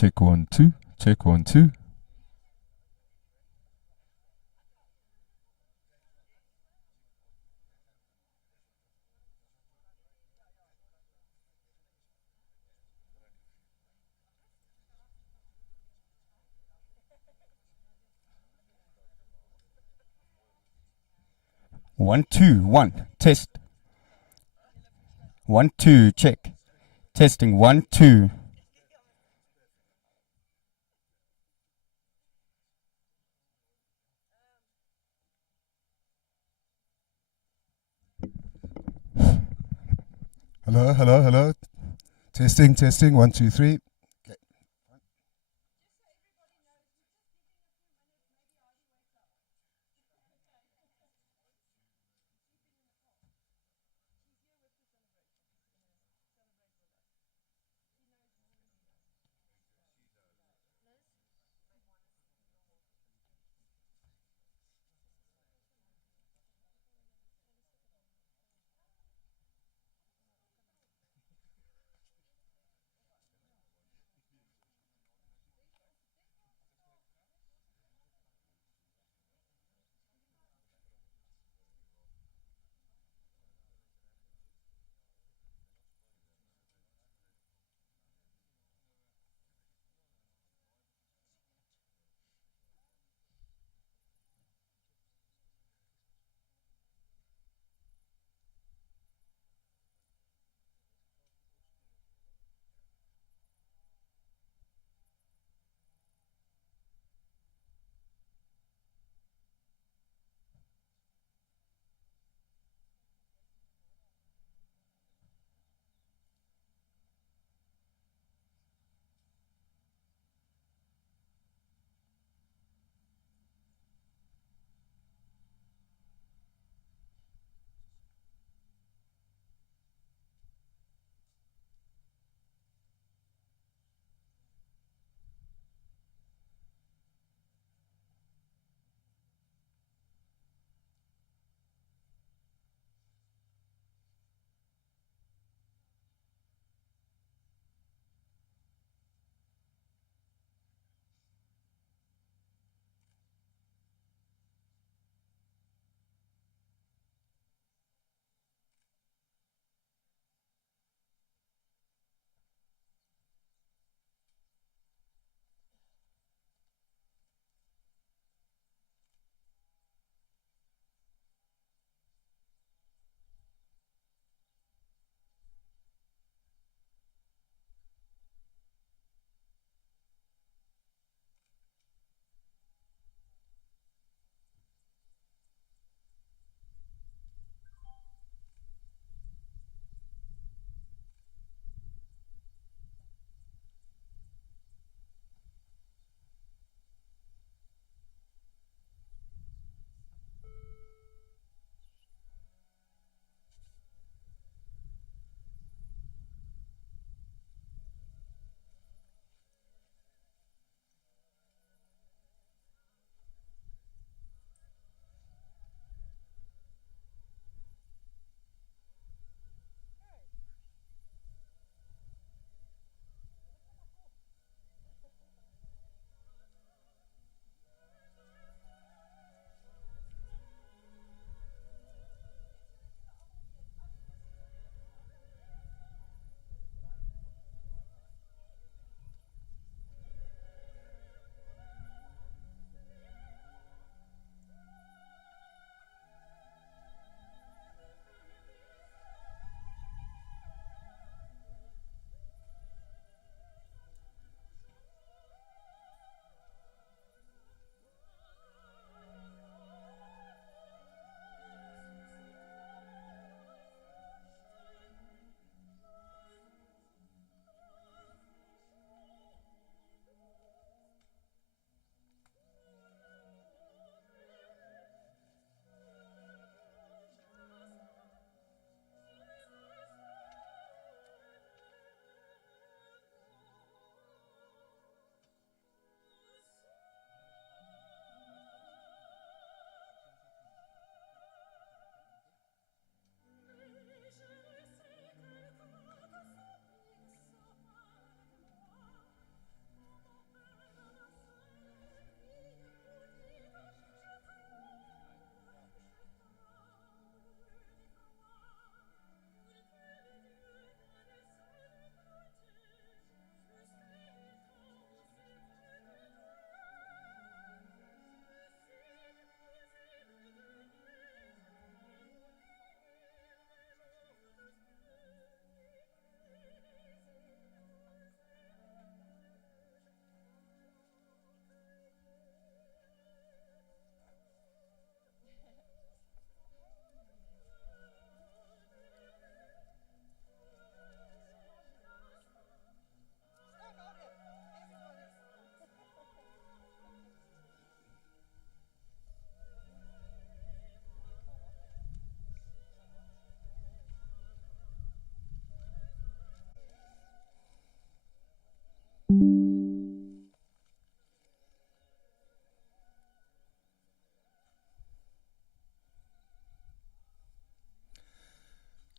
Check 1 2. Check 1 2. One two one. Test. 1 2. Check. Testing 1 2. Hello, hello, hello. Testing, testing. 1 2 3. Okay.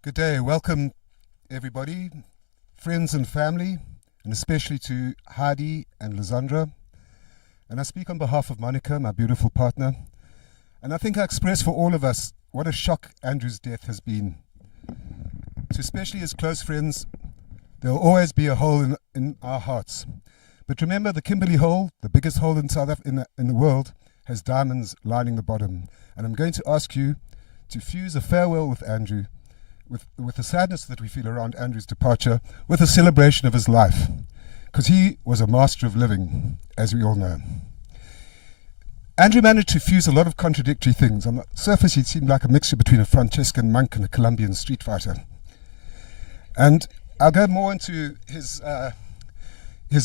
Good day. Welcome, everybody, friends and family, and especially to Heidi and Lysandra. And I speak on behalf of Monica, my beautiful partner. And I think I express for all of us what a shock Andrew's death has been. To especially his close friends, there will always be a hole in our hearts. But remember, the Kimberley hole, the biggest hole in in the world, has diamonds lining the bottom. And I'm going to ask you to fuse a farewell with Andrew, with the sadness that we feel around Andrew's departure, with a celebration of his life, because he was a master of living, as we all know. Andrew managed to fuse a lot of contradictory things. On the surface, he seemed like a mixture between a Franciscan monk and a Colombian street fighter. And I'll go more into his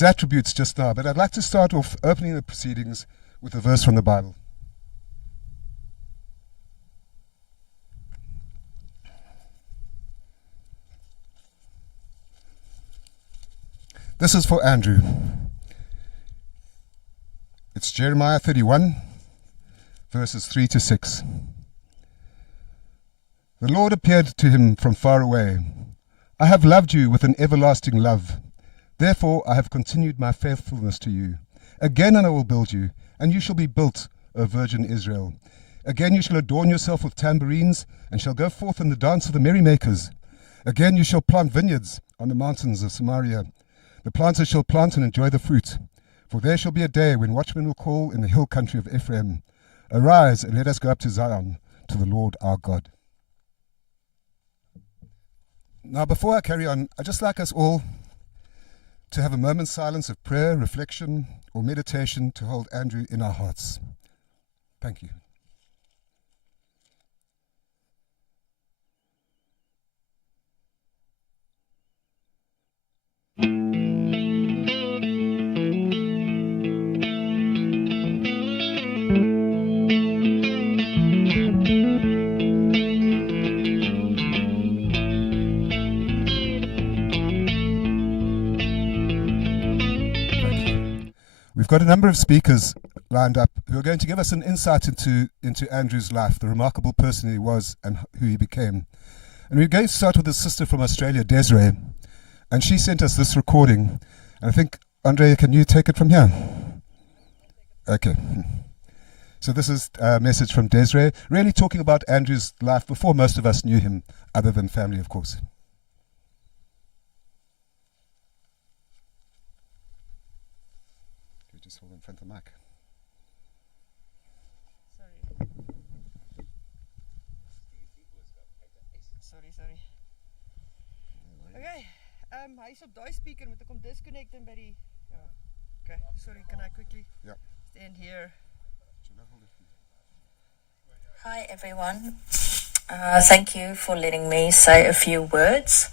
attributes just now, but I'd like to start off opening the proceedings with a verse from the Bible. This is for Andrew. It's Jeremiah 31, verses 3 to 6. The Lord appeared to him from far away. I have loved you with an everlasting love. Therefore I have continued my faithfulness to you. Again I will build you, and you shall be built, O virgin Israel. Again you shall adorn yourself with tambourines, and shall go forth in the dance of the merrymakers. Again you shall plant vineyards on the mountains of Samaria. The planters shall plant and enjoy the fruit. For there shall be a day when watchmen will call in the hill country of Ephraim, Arise, and let us go up to Zion, to the Lord our God. Now, before I carry on, I'd just like us all to have a moment's silence of prayer, reflection, or meditation to hold Andrew in our hearts. Thank you. We've got a number of speakers lined up who are going to give us an insight into Andrew's life, the remarkable person he was and who he became. And we're going to start with his sister from Australia, Desiree. And she sent us this recording. And I think, Andre, can you take it from here? Okay. So this is a message from Desiree, really talking about Andrew's life before most of us knew him, other than family, of course. Just hold in front of the mic. Sorry. Okay, hy's op daai speaker, moet ek hom disconnect en by die okay, sorry, can I quickly stand here? Hi everyone. Thank you for letting me say a few words.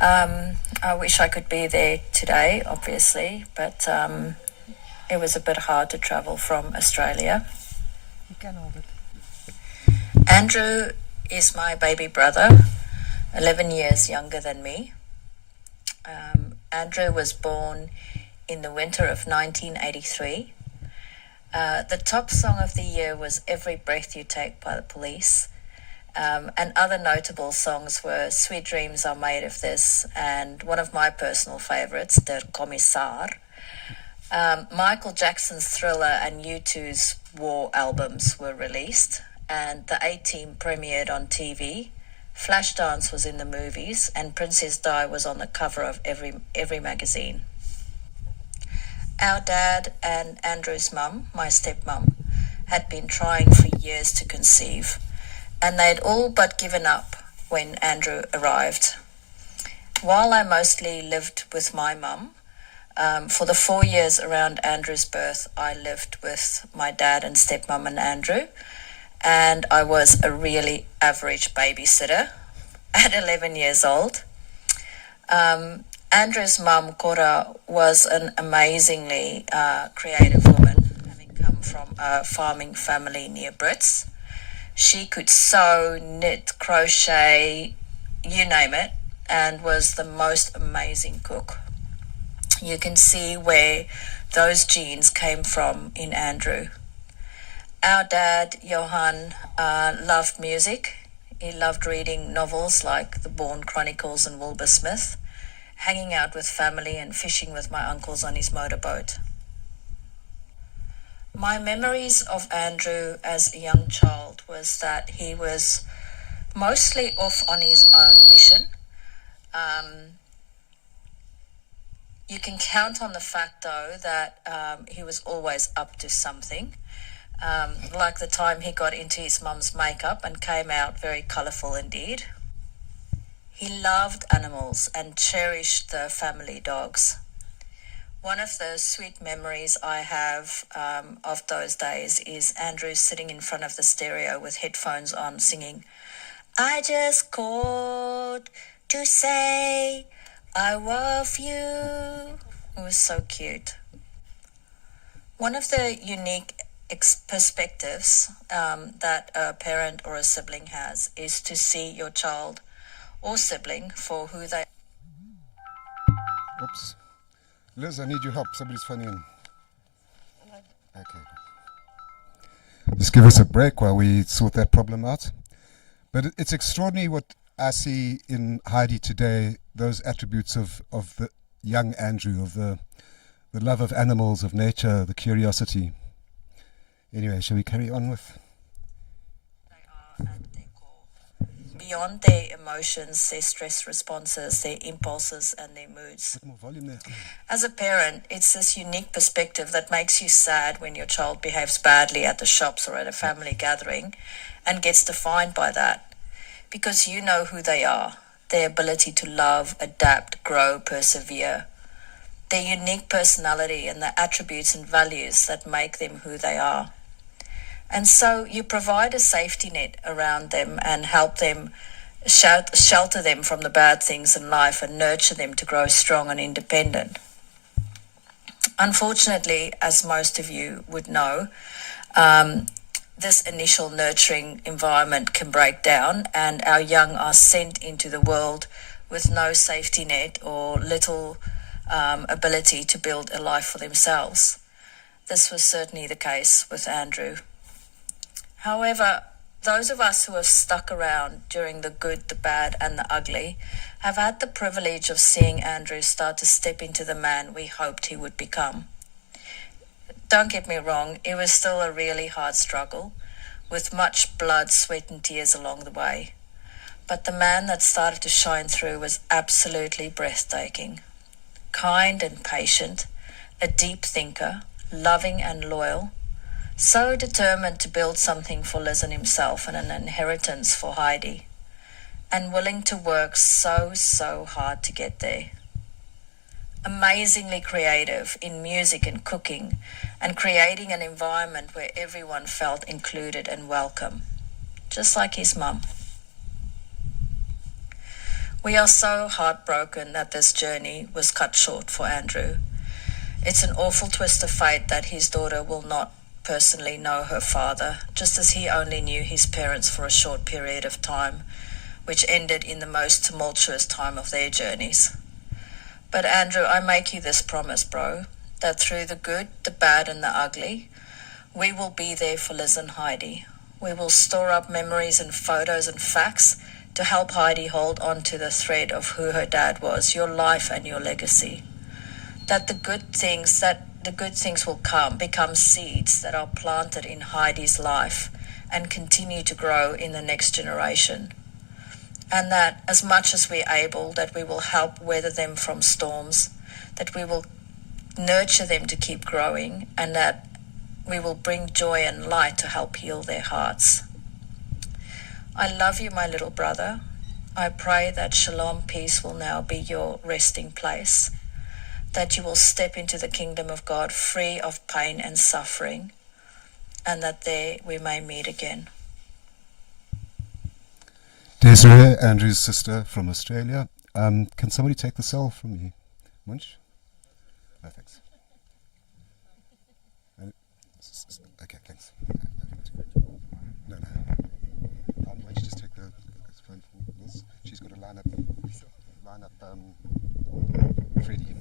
I wish I could be there today, obviously, but it was a bit hard to travel from Australia. You can hold it. Andrew is my baby brother, 11 years younger than me. Andrew was born in the winter of 1983. The top song of the year was Every Breath You Take by the Police. And other notable songs were Sweet Dreams Are Made of This, and one of my personal favorites, Der Kommissar. Michael Jackson's Thriller and U2's War albums were released, and the A-Team premiered on TV. Flashdance was in the movies, and Princess Di was on the cover of every magazine. Our dad and Andrew's mum, my stepmum, had been trying for years to conceive, and they'd all but given up when Andrew arrived. While I mostly lived with my mum, for the 4 years around Andrew's birth, I lived with my dad and stepmom and Andrew, and I was a really average babysitter at 11 years old. Andrew's mum, Cora, was an amazingly creative woman, having come from a farming family near Brits. She could sew, knit, crochet, you name it, and was the most amazing cook. You can see where those genes came from in Andrew. Our dad, Johan, loved music. He loved reading novels like The Bourne Chronicles and Wilbur Smith, hanging out with family and fishing with my uncles on his motorboat. My memories of Andrew as a young child was that he was mostly off on his own mission. You can count on the fact, though, that he was always up to something. Like the time he got into his mum's makeup and came out very colourful indeed. He loved animals and cherished the family dogs. One of the sweet memories I have of those days is Andrew sitting in front of the stereo with headphones on singing, "I just called to say I love you." It was so cute. One of the unique perspectives that a parent or a sibling has is to see your child or sibling for who they are. Oops. Liz, I need your help. Somebody's phoning in. Okay. Just give us a break while we sort that problem out. But it's extraordinary what I see in Heidi today, those attributes of the young Andrew, of the love of animals, of nature, the curiosity. Anyway, shall we carry on with? They are at their core. Beyond their emotions, their stress responses, their impulses, and their moods. Put more volume there. As a parent, it's this unique perspective that makes you sad when your child behaves badly at the shops or at a family gathering and gets defined by that. Because you know who they are, their ability to love, adapt, grow, persevere, their unique personality and the attributes and values that make them who they are. And so you provide a safety net around them and help them shelter them from the bad things in life and nurture them to grow strong and independent. Unfortunately, as most of you would know, this initial nurturing environment can break down and our young are sent into the world with no safety net or little ability to build a life for themselves. This was certainly the case with Andrew. However, those of us who have stuck around during the good, the bad, and the ugly have had the privilege of seeing Andrew start to step into the man we hoped he would become. Don't get me wrong, it was still a really hard struggle, with much blood, sweat, and tears along the way. But the man that started to shine through was absolutely breathtaking. Kind and patient, a deep thinker, loving and loyal, so determined to build something for Liz and himself and an inheritance for Heidi, and willing to work so hard to get there. Amazingly creative in music and cooking, and creating an environment where everyone felt included and welcome, just like his mum. We are so heartbroken that this journey was cut short for Andrew. It's an awful twist of fate that his daughter will not personally know her father, just as he only knew his parents for a short period of time, which ended in the most tumultuous time of their journeys. But Andrew, I make you this promise, bro, that through the good, the bad, and the ugly, we will be there for Liz and Heidi. We will store up memories and photos and facts to help Heidi hold on to the thread of who her dad was, your life and your legacy. That the good things will become seeds that are planted in Heidi's life and continue to grow in the next generation. And that as much as we're able, that we will help weather them from storms, that we will nurture them to keep growing, and that we will bring joy and light to help heal their hearts. I love you, my little brother. I pray that shalom, peace, will now be your resting place, that you will step into the kingdom of God free of pain and suffering, and that there we may meet again. Desiree, Andrew's sister from Australia. Can somebody take the cell from me? Munch? No, thanks. Okay, thanks. No. Why don't you just take the phone from Liz? She's got to line up Freddie.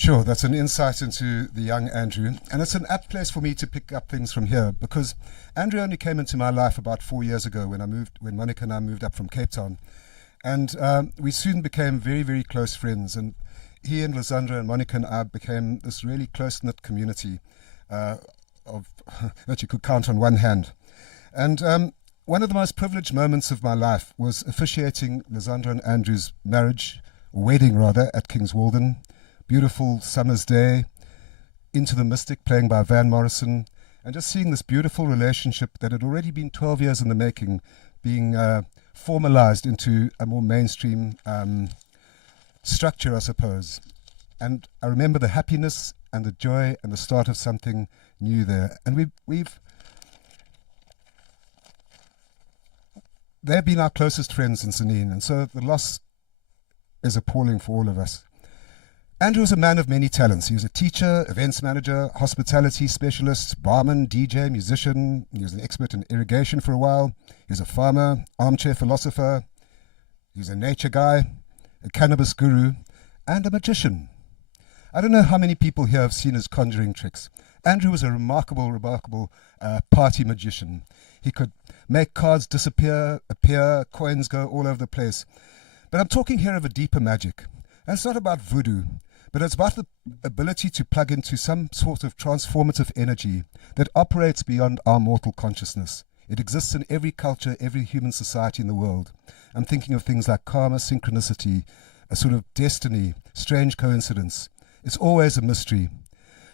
Sure, that's an insight into the young Andrew. And it's an apt place for me to pick up things from here because Andrew only came into my life about 4 years ago when Monica and I moved up from Cape Town. And we soon became very, very close friends. And he and Lysandra and Monica and I became this really close-knit community of that you could count on one hand. And one of the most privileged moments of my life was officiating Lysandra and Andrew's wedding rather, at King's Walden. Beautiful summer's day, Into the Mystic playing by Van Morrison, and just seeing this beautiful relationship that had already been 12 years in the making being formalized into a more mainstream structure, I suppose. And I remember the happiness and the joy and the start of something new there. And they've been our closest friends in Sanine, and so the loss is appalling for all of us. Andrew was a man of many talents. He was a teacher, events manager, hospitality specialist, barman, DJ, musician. He was an expert in irrigation for a while. He was a farmer, armchair philosopher. He was a nature guy, a cannabis guru, and a magician. I don't know how many people here have seen his conjuring tricks. Andrew was a remarkable party magician. He could make cards disappear, appear, coins go all over the place. But I'm talking here of a deeper magic. And it's not about voodoo, but it's about the ability to plug into some sort of transformative energy that operates beyond our mortal consciousness. It exists in every culture, every human society in the world. I'm thinking of things like karma, synchronicity, a sort of destiny, strange coincidence. It's always a mystery.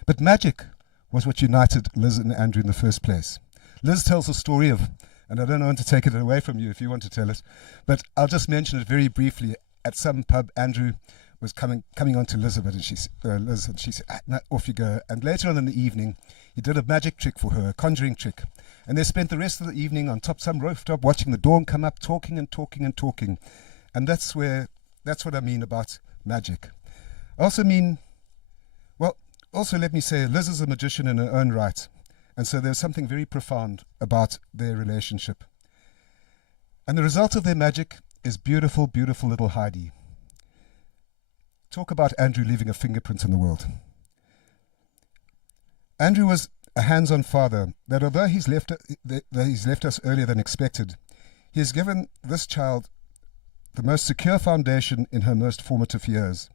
But magic was what united Liz and Andrew in the first place. Liz tells a story of, and I don't want to take it away from you if you want to tell it, but I'll just mention it very briefly. At some pub, Andrew was coming on to Liz, and she said, no, off you go. And later on in the evening, he did a magic trick for her, a conjuring trick. And they spent the rest of the evening on some rooftop watching the dawn come up, talking and talking and talking. And that's what I mean about magic. I also mean, let me say, Liz is a magician in her own right. And so there's something very profound about their relationship. And the result of their magic is beautiful, beautiful little Heidi. Talk about Andrew leaving a fingerprint in the world. Andrew was a hands-on father that although he's left us earlier than expected, he has given this child the most secure foundation in her most formative years.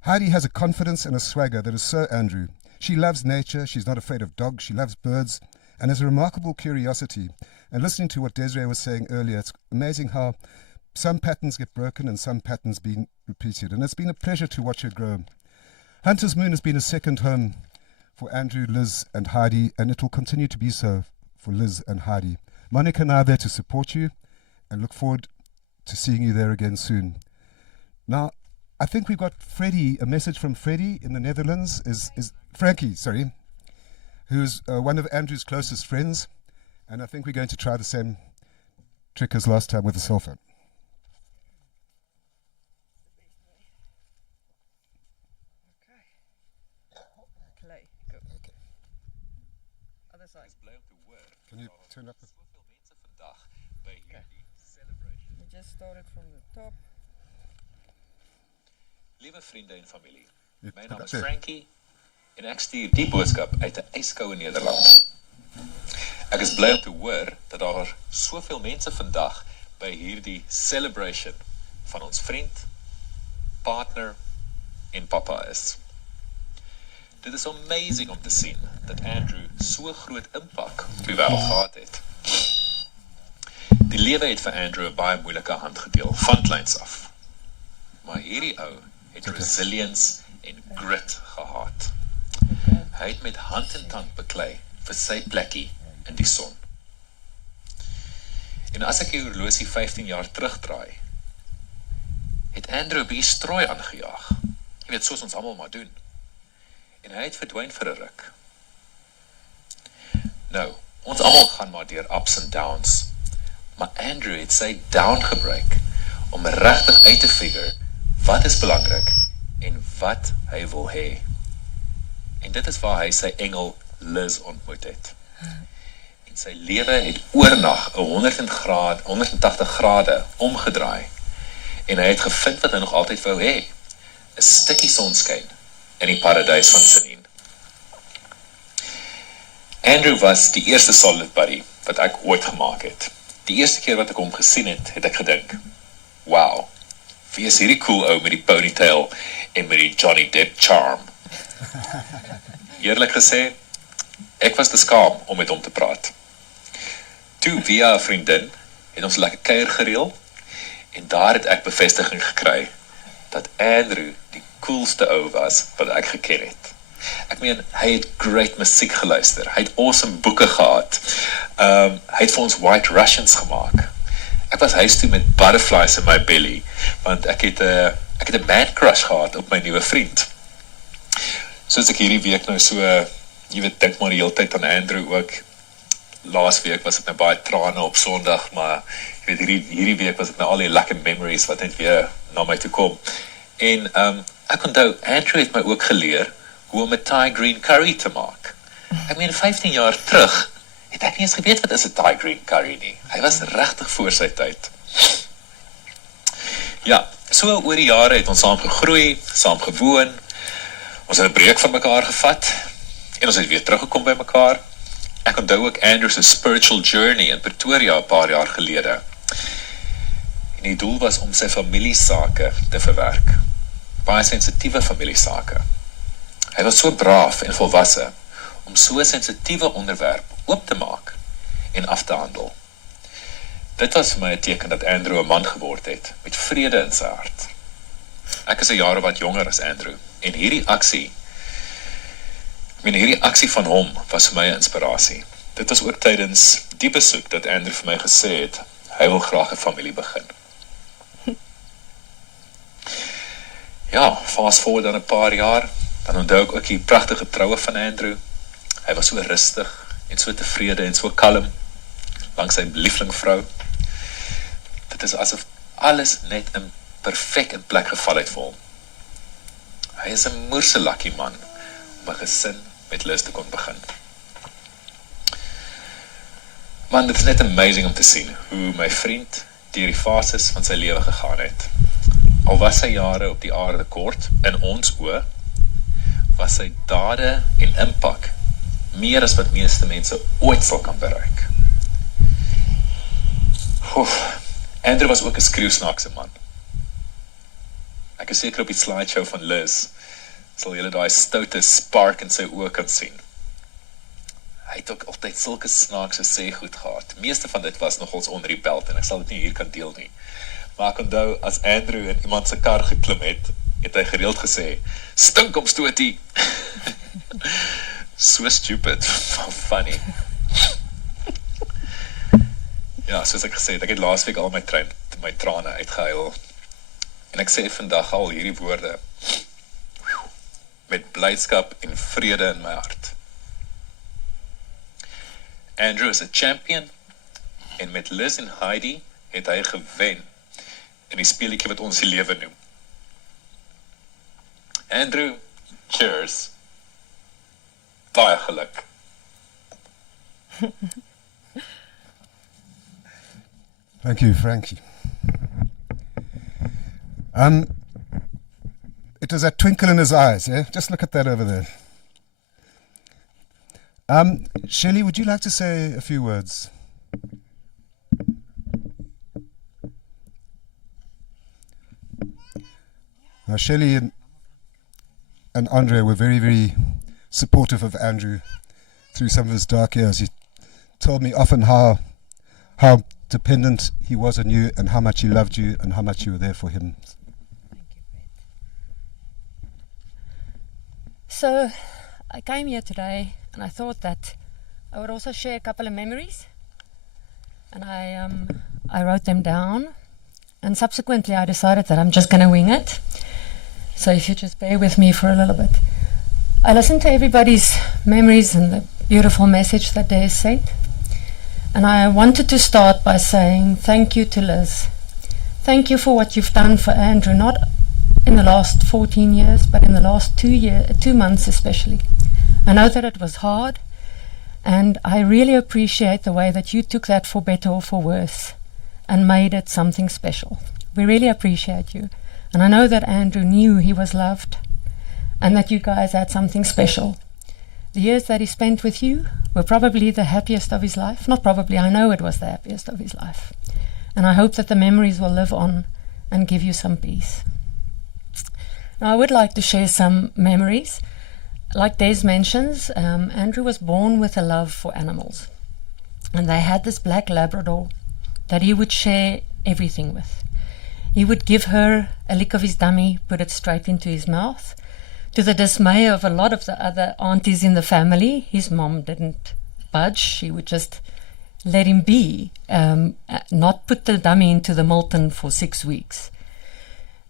Heidi has a confidence and a swagger that is so Andrew. She loves nature, she's not afraid of dogs, she loves birds, and has a remarkable curiosity. And listening to what Desiree was saying earlier, it's amazing how some patterns get broken and some patterns being repeated. And it's been a pleasure to watch her grow. Hunter's Moon has been a second home for Andrew, Liz, and Heidi, and it will continue to be so for Liz and Heidi. Monica and I are there to support you and look forward to seeing you there again soon. Now, I think we've got Freddie, a message from Freddie in the Netherlands, Frankie, who's one of Andrew's closest friends. And I think we're going to try the same trick as last time with the cell phone. Clay, go. Okay. Other side. Can you turn up? We just started from the top. Liewe vriende en familie, Ja, my naam is okay. Frankie en ek stuur die boodskap uit 'n yskoue Nederland. Ek is bly om te hoor dat daar soveel mense vandag by hierdie celebration van ons vriend, partner en papa is. Dit is amazing om te sien dat Andrew so groot impak op die wêreld gehad het. Die lewe het vir Andrew 'n baie moeilike hand gedeel, van kleins af. Maar hierdie ou het resilience en grit gehad. Hy het met hand en tand beklei vir sy plekkie in die son. En as ek die horlosie 15 jaar terugdraai, het Andrew 'n bietjie strooi aangejaag. Jy weet, soos ons almal maar doen. En hy het verdwyn vir 'n ruk. Nou, ons almal gaan maar deur ups and downs. Maar Andrew het sy down gebruik om regtig uit te figure wat is belangrik en wat hy wil hê. En dit is waar hy sy engel Liz ontmoet het. En sy lewe het oornag 180 grade omgedraai. En hy het gevind wat hy nog altyd wou hê. 'n stukkie sonskyn in die paradys van Sinien. Andrew was die eerste solid buddy wat ek ooit gemaak het. Die eerste keer wat ek hom gesien het, het ek gedink, wow, wie is hierdie cool ou met die ponytail en met die Johnny Depp charm? Eerlik gesê, ek was te skaam om met hom te praat. Toe, via 'n vriendin, het ons lekker kuier gereël, en daar het ek bevestiging gekry, dat Andrew die coolste ou was wat ek geken het. Ek meen, hy het great musiek geluister, hy het awesome boeke gehad, hy het vir ons White Russians gemaak. Ek was huis toe met butterflies in my belly, want ek het 'n man crush gehad op my nuwe vriend. Soos ek hierdie week nou so, jy weet, dink maar die hele tyd aan Andrew ook. Laas week was ek nou baie trane op Sondag, maar jy weet, hierdie week was ek nou al die lekker memories wat net weer na my toe kom. En ek onthou, Andrew het my ook geleer hoe om 'n Thai green curry te maak. Ek meen, 15 jaar terug het ek nie eens geweet wat is 'n Thai green curry nie. Hy was regtig voor sy tyd. Ja, so oor die jare het ons saam gegroei, saam gewoon, ons het 'n breek van mekaar gevat, en ons het weer teruggekom by mekaar. Ek onthou ook Andrew se spiritual journey in Pretoria 'n paar jaar gelede. En die doel was om sy familiesake te verwerk. Baie sensitiewe familiesake. Hy was so braaf en volwasse om so 'n sensitiewe onderwerp oop te maak en af te handel. Dit was vir my 'n teken dat Andrew 'n man geword het met vrede in sy hart. Ek is 'n jaar wat jonger as Andrew, en hierdie aksie van hom was vir my 'n inspirasie. Dit was ook tydens die besoek dat Andrew vir my gesê het, hy wil graag 'n familie begin. Ja, fast forward dan 'n paar jaar, dan onthou ek ook die pragtige troue van Andrew. Hy was so rustig en so tevrede en so kalm langs sy lieflingvrou. Dit is asof alles net perfek in plek geval het vir hom. Hy is 'n moerselakkie man om 'n gesin met Liz te kon begin. Man, dit is net amazing om te sien hoe my vriend deur die fases van sy lewe gegaan het. Al was sy jare op die aarde kort, in ons oë, was sy dade en impak meer as wat meeste mense ooit sal kan bereik. Andrew was ook 'n skreeusnaakse man. Ek is seker op die slideshow van Liz sal julle daai stoute spark in sy oë kan sien. Hy het ook altyd sulke snaakse sê goed gehad. Meeste van dit was nogals onder die belt en ek sal dit nie hier kan deel nie. Maar ek onthou, as Andrew in iemand se kar geklim het hy gereeld gesê, stink om stootie. So stupid, funny. Ja, soos ek gesê het, ek het laasweek al my trane uitgehuil. En ek sê vandag al hierdie woorde, met blydskap en vrede in my hart. Andrew is 'n champion, en met Liz en Heidi het hy gewen in die speletjie wat ons die lewe noem. Andrew, cheers. Baie geluk. Thank you, Frankie. It was that twinkle in his eyes, yeah? Just look at that over there. Shelley, would you like to say a few words? Now, Shelley and Andre were very, very supportive of Andrew through some of his dark years. He told me often how dependent he was on you and how much he loved you and how much you were there for him. So I came here today and I thought that I would also share a couple of memories, and I wrote them down, and subsequently I decided that I'm just going to wing it. So if you just bear with me for a little bit. I listened to everybody's memories and the beautiful message that they sent, and I wanted to start by saying thank you to Liz. Thank you for what you've done for Andrew, not in the last 14 years, but in the last 2 months especially. I know that it was hard, and I really appreciate the way that you took that for better or for worse and made it something special. We really appreciate you. And I know that Andrew knew he was loved and that you guys had something special. The years that he spent with you were probably the happiest of his life. Not probably, I know it was the happiest of his life. And I hope that the memories will live on and give you some peace. Now, I would like to share some memories. Like Des mentions, Andrew was born with a love for animals. And they had this black Labrador that he would share everything with. He would give her a lick of his dummy, put it straight into his mouth. To the dismay of a lot of the other aunties in the family, his mom didn't budge. She would just let him be, not put the dummy into the Milton for 6 weeks.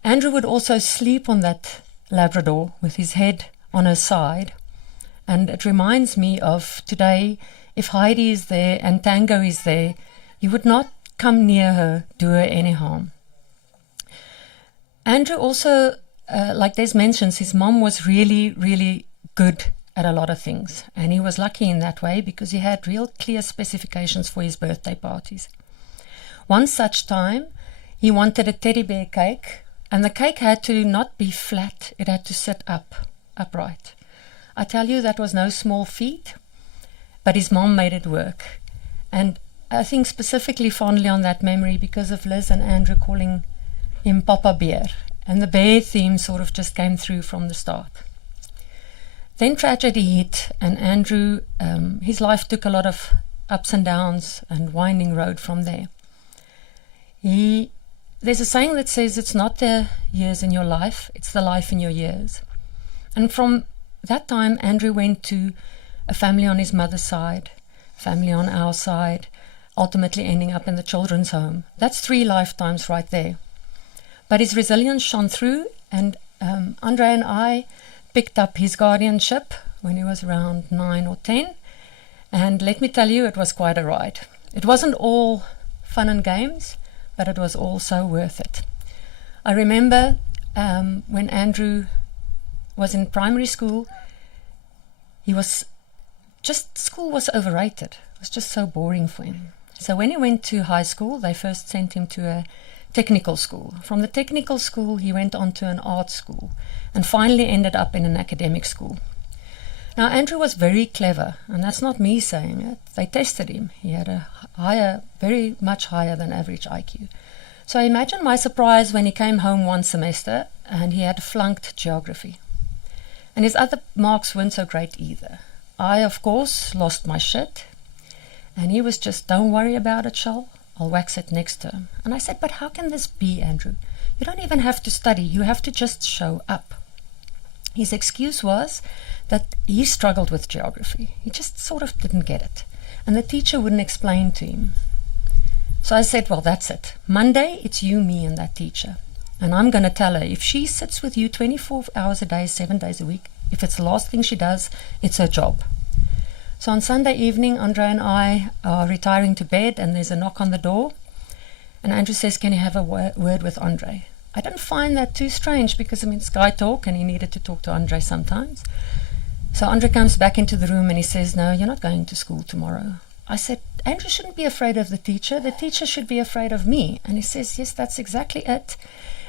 Andrew would also sleep on that Labrador with his head on her side. And it reminds me of today, if Heidi is there and Tango is there, you would not come near her, do her any harm. Andrew also, like Des mentions, his mom was really, really good at a lot of things. And he was lucky in that way because he had real clear specifications for his birthday parties. One such time, he wanted a teddy bear cake, and the cake had to not be flat, it had to sit upright. I tell you, that was no small feat, but his mom made it work. And I think specifically fondly on that memory because of Liz and Andrew calling him Papa Bear. And the bear theme sort of just came through from the start. Then tragedy hit, and Andrew, his life took a lot of ups and downs and winding road from there. There's a saying that says it's not the years in your life, it's the life in your years. And from that time, Andrew went to a family on his mother's side, family on our side, ultimately ending up in the children's home. That's 3 lifetimes right there. But his resilience shone through, and Andre and I picked up his guardianship when he was around 9 or 10. And let me tell you, it was quite a ride. It wasn't all fun and games, but it was also worth it. I remember when Andrew was in primary school, school was overrated. It was just so boring for him. So when he went to high school, they first sent him to a technical school. From the technical school, he went on to an art school and finally ended up in an academic school. Now, Andrew was very clever, and that's not me saying it. They tested him. He had a very much higher than average IQ. So imagine my surprise when he came home one semester and he had flunked geography. And his other marks weren't so great either. I, of course, lost my shit. And he was just, don't worry about it, Shal. I'll wax it next term. And I said, but how can this be, Andrew? You don't even have to study. You have to just show up. His excuse was that he struggled with geography. He just sort of didn't get it. And the teacher wouldn't explain to him. So I said, well, that's it. Monday, it's you, me, and that teacher. And I'm going to tell her, if she sits with you 24 hours a day, 7 days a week, if it's the last thing she does, it's her job. So on Sunday evening, Andre and I are retiring to bed, and there's a knock on the door. And Andrew says, can you have a word with Andre? I didn't find that too strange because, it's guy talk, and he needed to talk to Andre sometimes. So Andre comes back into the room and he says, no, you're not going to school tomorrow. I said, Andrew shouldn't be afraid of the teacher. The teacher should be afraid of me. And he says, yes, that's exactly it.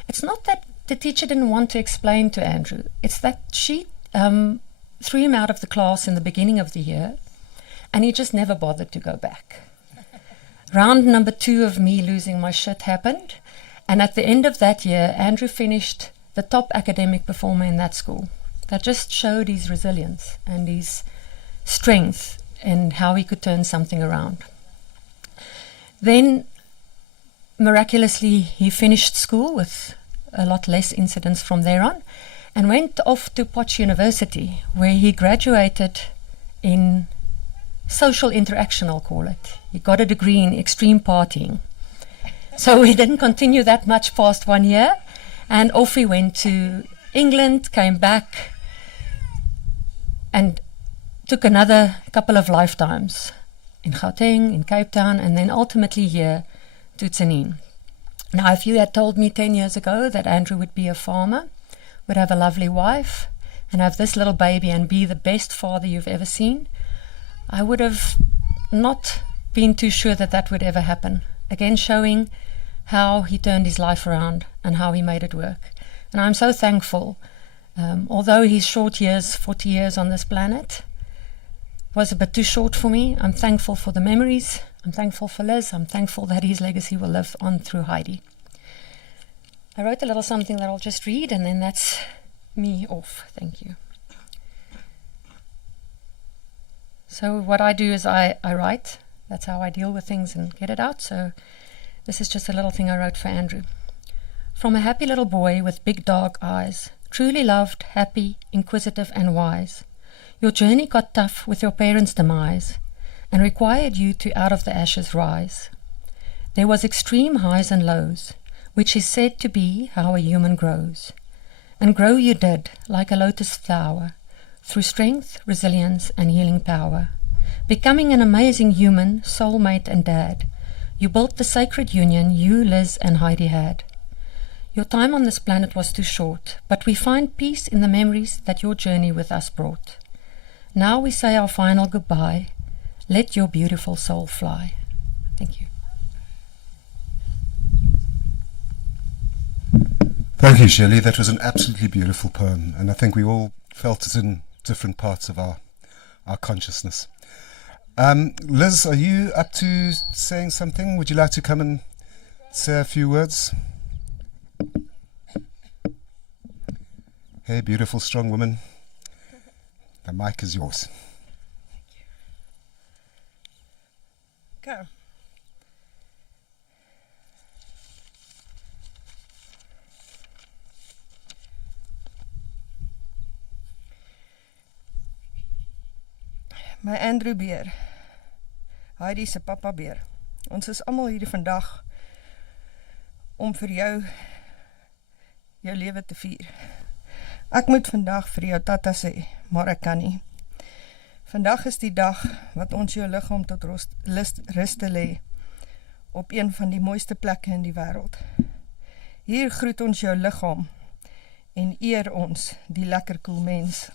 It's not that the teacher didn't want to explain to Andrew. It's that she threw him out of the class in the beginning of the year, and he just never bothered to go back. Round number 2 of me losing my shit happened, and at the end of that year, Andrew finished the top academic performer in that school. That just showed his resilience and his strength and how he could turn something around. Then, miraculously, he finished school with a lot less incidents from there on, and went off to Potch University, where he graduated in social interaction, I'll call it. He got a degree in extreme partying. So he didn't continue that much past 1 year, and off he went to England, came back, and took another couple of lifetimes in Gauteng, in Cape Town, and then ultimately here to Tsenin. Now, if you had told me 10 years ago that Andrew would be a farmer, would have a lovely wife, and have this little baby and be the best father you've ever seen, I would have not been too sure that that would ever happen. Again, showing how he turned his life around and how he made it work. And I'm so thankful. Although his short years, 40 years on this planet, was a bit too short for me, I'm thankful for the memories. I'm thankful for Liz. I'm thankful that his legacy will live on through Heidi. I wrote a little something that I'll just read, and then that's me off. Thank you. So what I do is I write. That's how I deal with things and get it out. So this is just a little thing I wrote for Andrew. From a happy little boy with big dark eyes, truly loved, happy, inquisitive and wise, your journey got tough with your parents' demise and required you to out of the ashes rise. There was extreme highs and lows, which is said to be how a human grows. And grow you did, like a lotus flower, through strength, resilience, and healing power. Becoming an amazing human, soulmate and dad, you built the sacred union you, Liz, and Heidi had. Your time on this planet was too short, but we find peace in the memories that your journey with us brought. Now we say our final goodbye. Let your beautiful soul fly. Thank you. Thank you, Shirley. That was an absolutely beautiful poem, and I think we all felt it in different parts of our consciousness. Liz, are you up to saying something? Would you like to come and say a few words? Hey, beautiful, strong woman. The mic is yours. Okay. My Andrew Beer, Heidi se papa Beer. Ons is almal hier vandag om vir jou lewe te vier. Ek moet vandag vir jou tata sê, maar ek kan nie. Vandag is die dag wat ons jou liggaam tot rus te lê op een van die mooiste plekke in die wêreld. Hier groet ons jou liggaam en eer ons die lekker cool mens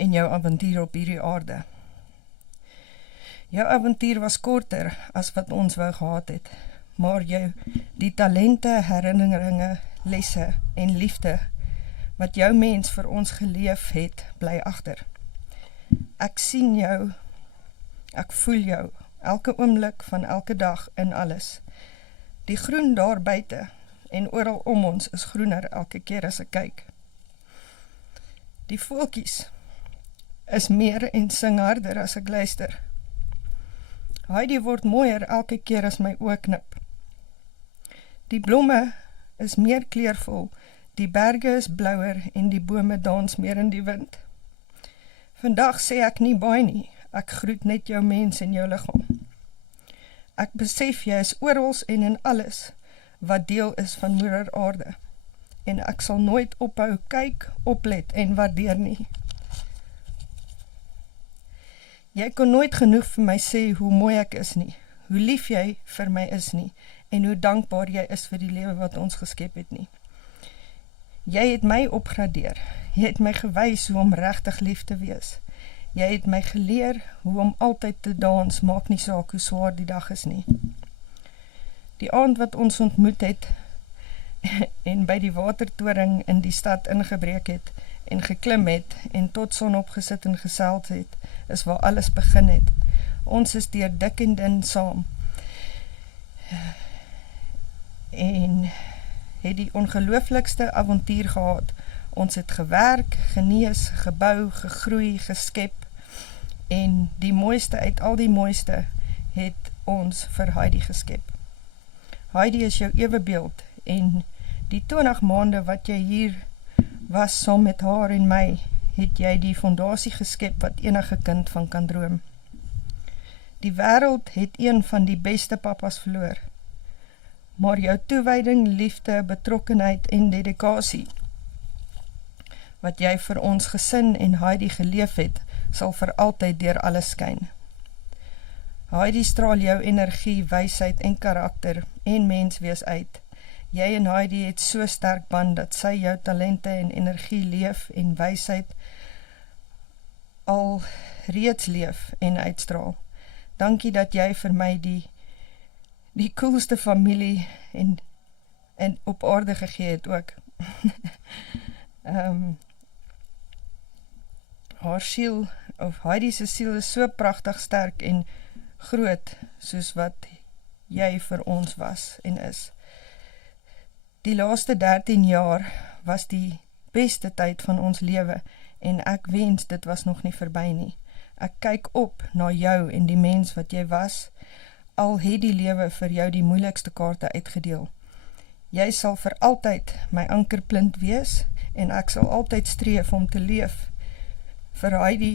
en jou avontuur op hierdie aarde. Jou avontuur was korter as wat ons wou gehad het, maar jou die talente, herinneringe, lesse en liefde wat jou mens vir ons geleef het, bly agter. Ek sien jou, ek voel jou, elke oomblik van elke dag in alles. Die groen daar buite en oral om ons is groener elke keer as ek kyk. Die voeltjies is meer en sing harder as ek luister. Heidi word mooier elke keer as my oë knip. Die blomme is meer kleurvol, die berge is blouer en die bome dans meer in die wind. Vandag sê ek nie baie nie, ek groet net jou mens en jou liggaam. Ek besef jy is orals en in alles wat deel is van moeder aarde. En ek sal nooit ophou kyk, oplet en waardeer nie. Jy kon nooit genoeg vir my sê hoe mooi ek is nie, hoe lief jy vir my is nie, en hoe dankbaar jy is vir die lewe wat ons geskep het nie. Jy het my opgradeer, jy het my gewys hoe om regtig lief te wees. Jy het my geleer hoe om altyd te dans, maak nie saak hoe swaar die dag is nie. Die aand wat ons ontmoet het, en by die watertoring in die stad ingebreek het, en geklim het, en tot son opgesit en gesels het, is waar alles begin het. Ons is deur dik en dun saam, en het die ongelooflikste avontuur gehad. Ons het gewerk, genees, gebou, gegroei, geskep, en die mooiste uit al die mooiste het ons vir Heidi geskep. Heidi is jou ewebeeld, en die 20 maande wat jy hier was saam met haar en my, het jy die fondasie geskep wat enige kind van kan droom. Die wêreld het een van die beste papas verloor, maar jou toewyding, liefde, betrokkenheid en dedikasie, wat jy vir ons gesin en Heidi geleef het, sal vir altyd deur alles skyn. Heidi straal jou energie, wysheid en karakter en menswees uit. Jy en Heidi het so sterk band dat sy jou talente en energie leef en wysheid al reeds leef en uitstraal. Dankie dat jy vir my die coolste familie en op aarde gegee het ook. Haar siel, of Heidi se siel is so pragtig sterk en groot, soos wat jy vir ons was en is. Die laaste 13 jaar was die beste tyd van ons lewe en ek wens dit was nog nie verby nie. Ek kyk op na jou en die mens wat jy was, al het die lewe vir jou die moeilikste kaarte uitgedeel. Jy sal vir altyd my ankerplint wees en ek sal altyd streef om te leef vir Heidi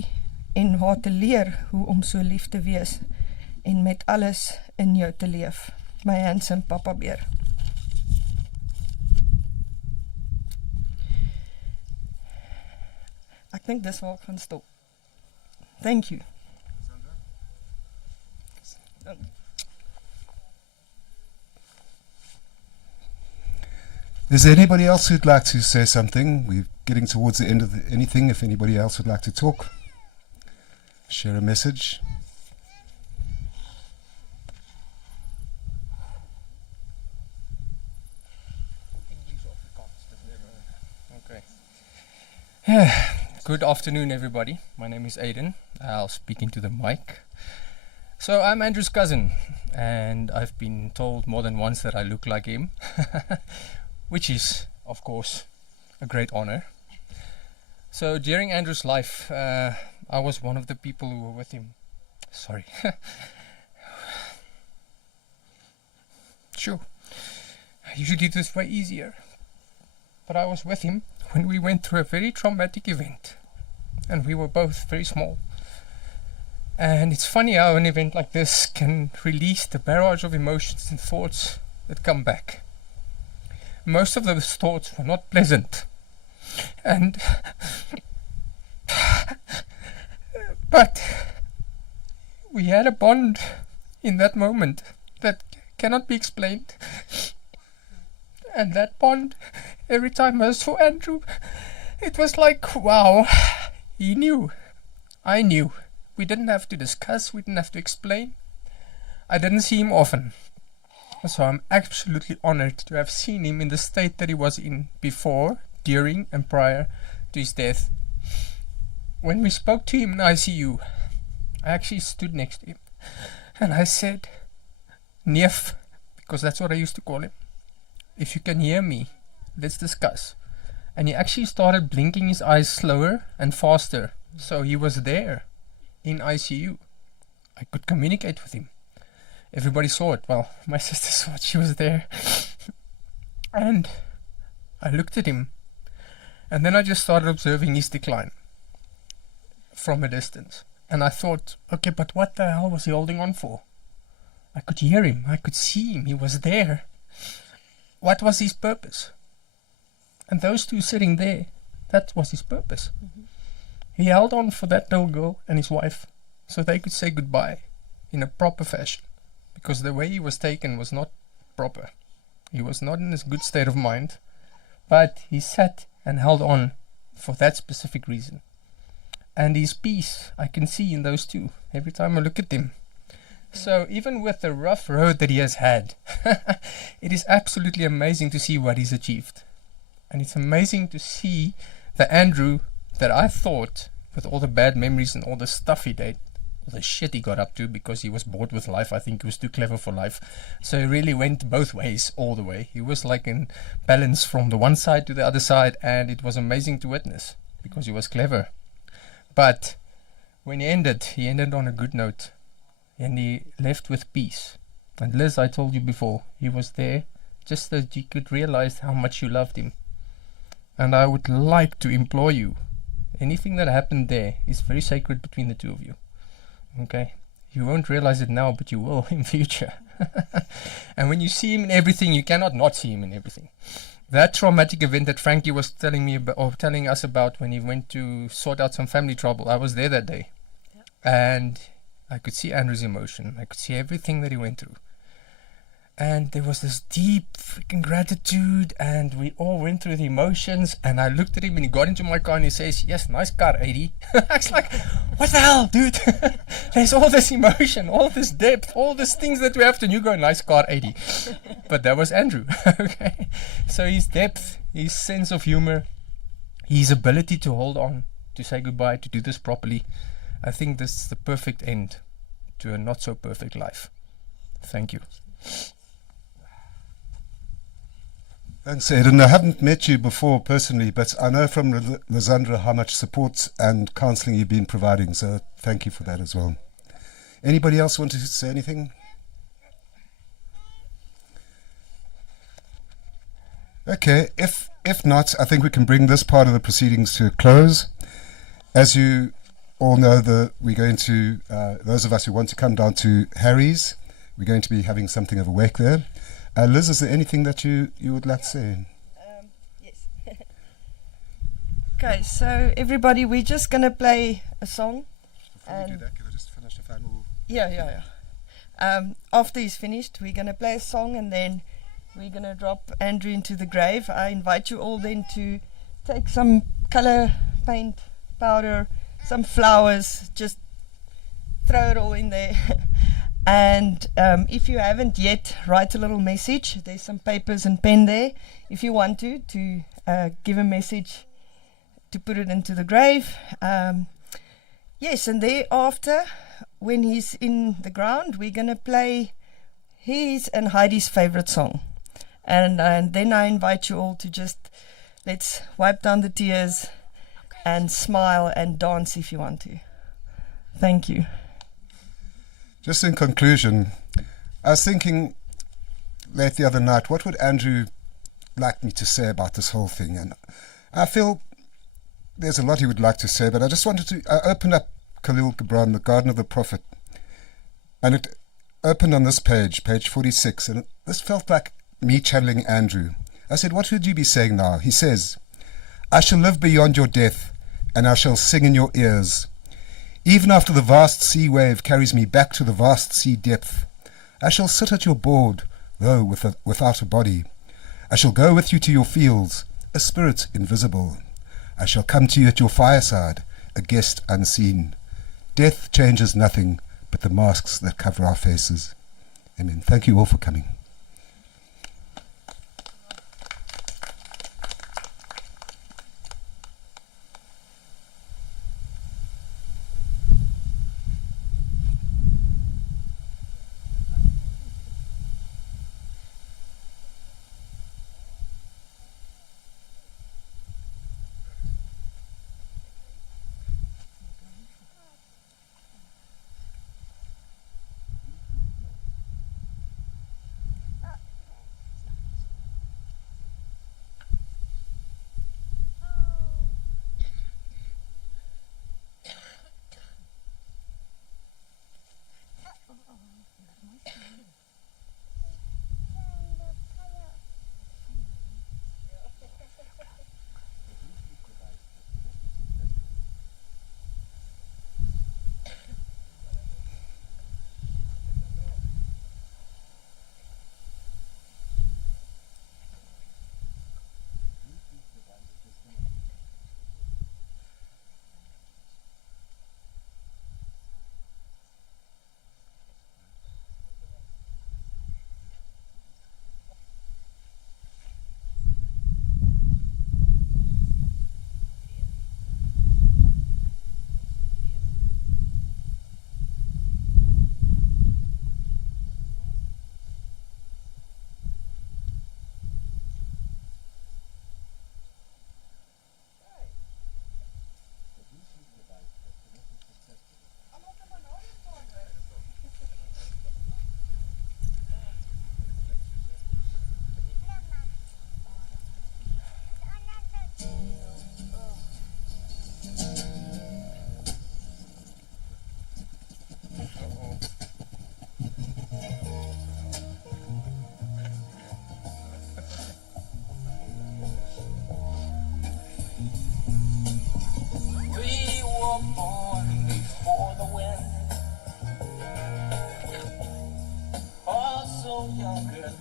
en haar te leer hoe om so lief te wees en met alles in jou te leef. My handsome papa beer. Ek dink dis waar ek gaan stop. Thank you. Is there anybody else who'd like to say something? We're getting towards the end of anything. If anybody else would like to talk, share a message. Okay. Good afternoon, everybody. My name is Aiden. I'll speak into the mic. So I'm Andrew's cousin, and I've been told more than once that I look like him, which is, of course, a great honor. So during Andrew's life, I was one of the people who were with him. Sorry. Sure. I usually do this way easier. But I was with him when we went through a very traumatic event. And we were both very small. And it's funny how an event like this can release the barrage of emotions and thoughts that come back. Most of those thoughts were not pleasant. And but we had a bond in that moment that cannot be explained. And that bond, every time I saw Andrew, it was like, wow, he knew. I knew. We didn't have to discuss, we didn't have to explain. I didn't see him often. So I'm absolutely honored to have seen him in the state that he was in before, during and prior to his death. When we spoke to him in ICU, I actually stood next to him and I said, Neef, because that's what I used to call him. If you can hear me, let's discuss. And he actually started blinking his eyes slower and faster. So he was there in ICU. I could communicate with him. Everybody saw it. Well, my sister saw it. She was there. And I looked at him. And then I just started observing his decline from a distance. And I thought, okay, but what the hell was he holding on for? I could hear him. I could see him. He was there. What was his purpose? And those two sitting there, that was his purpose. Mm-hmm. He held on for that little girl and his wife so they could say goodbye in a proper fashion, because the way he was taken was not proper. He was not in a good state of mind, but he sat and held on for that specific reason. And his peace I can see in those two every time I look at them. So even with the rough road that he has had, it is absolutely amazing to see what he's achieved. And it's amazing to see the Andrew that I thought, with all the bad memories and all the stuff he did, all the shit he got up to because he was bored with life. I think he was too clever for life. So he really went both ways, all the way. He was like in balance from the one side to the other side, and it was amazing to witness because he was clever. But when he ended on a good note. And he left with peace. And Liz, I told you before, he was there just so that you could realize how much you loved him. And I would like to implore you, anything that happened there is very sacred between the two of you. Okay? You won't realize it now, but you will in future. And when you see him in everything, you cannot not see him in everything. That traumatic event that Frankie was telling me about, or telling us about, when he went to sort out some family trouble, I was there that day. Yep. And I could see Andrew's emotion. I could see everything that he went through. and there was this deep freaking gratitude, and we all went through the emotions, and I looked at him and he got into my car and he says, yes, nice car, 80. I was like, what the hell, dude? There's all this emotion, all this depth, all these things that we have to, and you go, nice car, 80. But that was Andrew. Okay, so his depth, his sense of humor, his ability to hold on, to say goodbye, to do this properly, I think this is the perfect end to a not so perfect life. Thank you. Thanks, Aidan. I haven't met you before personally, but I know from Lysandra how much support and counselling you've been providing, so thank you for that as well. Anybody else want to say anything? Okay, if not, I think we can bring this part of the proceedings to a close. As you all know, we're going to, those of us who want to come down to Harry's, we're going to be having something of a wake there. Liz, is there anything that you would like to say? Yes. Okay, so everybody, we're just going to play a song. Before we do that, can I just finish the final? Yeah. After he's finished, we're going to play a song and then we're going to drop Andrew into the grave. I invite you all then to take some color, paint, powder, some flowers, just throw it all in there. And if you haven't yet, write a little message. There's some papers and pen there. If you want to give a message to put it into the grave. Yes, and thereafter, when he's in the ground, we're going to play his and Heidi's favorite song. And then I invite you all to just, let's wipe down the tears and smile and dance if you want to. Thank you. Just in conclusion, I was thinking late the other night, what would Andrew like me to say about this whole thing? And I feel there's a lot he would like to say, but I just wanted to, I opened up Khalil Gibran, The Garden of the Prophet, and it opened on this page 46, and this felt like me channeling Andrew. I said, what would you be saying now? He says, I shall live beyond your death, and I shall sing in your ears. Even after the vast sea wave carries me back to the vast sea depth, I shall sit at your board, though without a body. I shall go with you to your fields, a spirit invisible. I shall come to you at your fireside, a guest unseen. Death changes nothing but the masks that cover our faces. Amen. Thank you all for coming.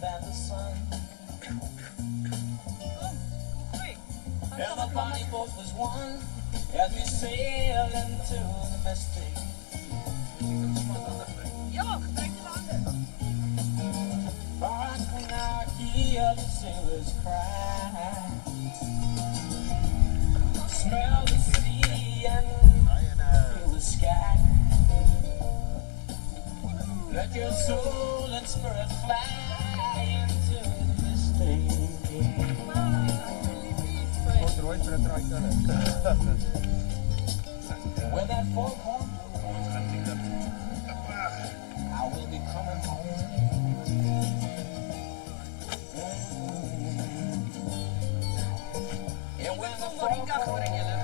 than the sun. And the bonnie boat was one as we sailed into the mystic. For I can now hear the sailors cry, smell the sea and feel the sky. Let your soul and spirit fly into the mystic. When that foghorn blows, I will be coming home. And when the foghorn